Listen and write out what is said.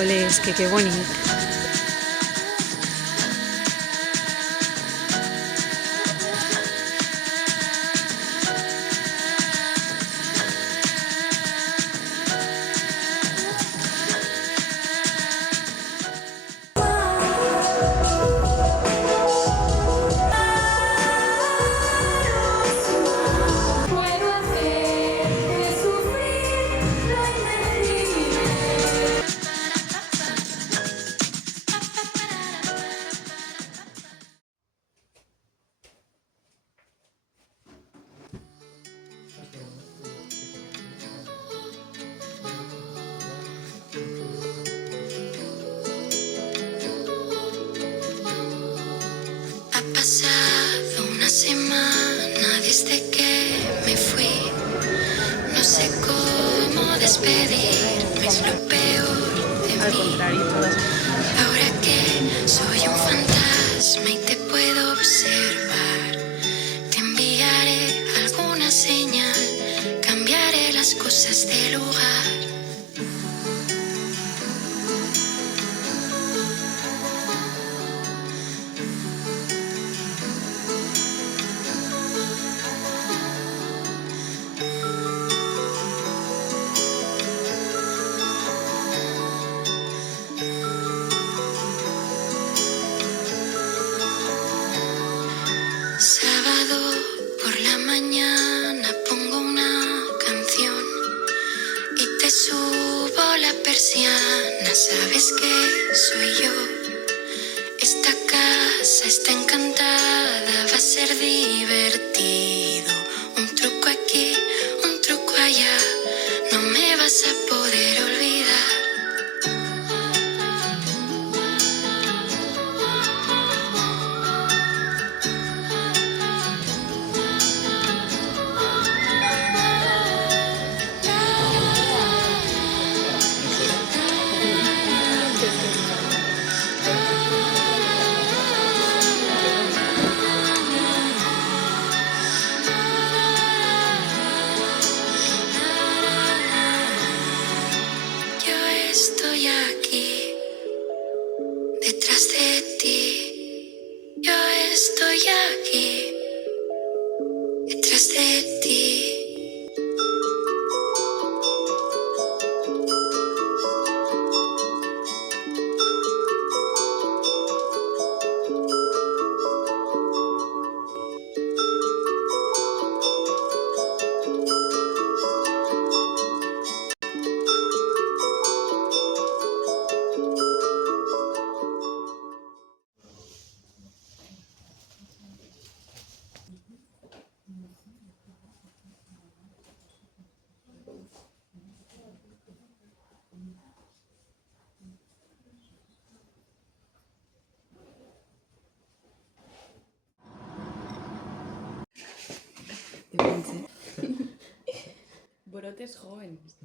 Ole, es que qué bonito. Puedo hacerte sufrir lo indecible. Ha pasado una semana desde que me fui. No sé cómo despedirme, es lo peor de Al mí. contrario, todas. Ahora que soy un fantasma y te puedo observar, te enviaré alguna señal, cambiaré las cosas de lugar. Sábado por la mañana pongo una canción y te subo la persiana, sabes que soy yo. Esta casa está encantada, va a ser divertido. Un truco aquí, un truco allá, no me vas a poder olvidar. Yo estoy aquí, detrás de ti. Yo estoy aquí, detrás de ti. Brotes jóvenes.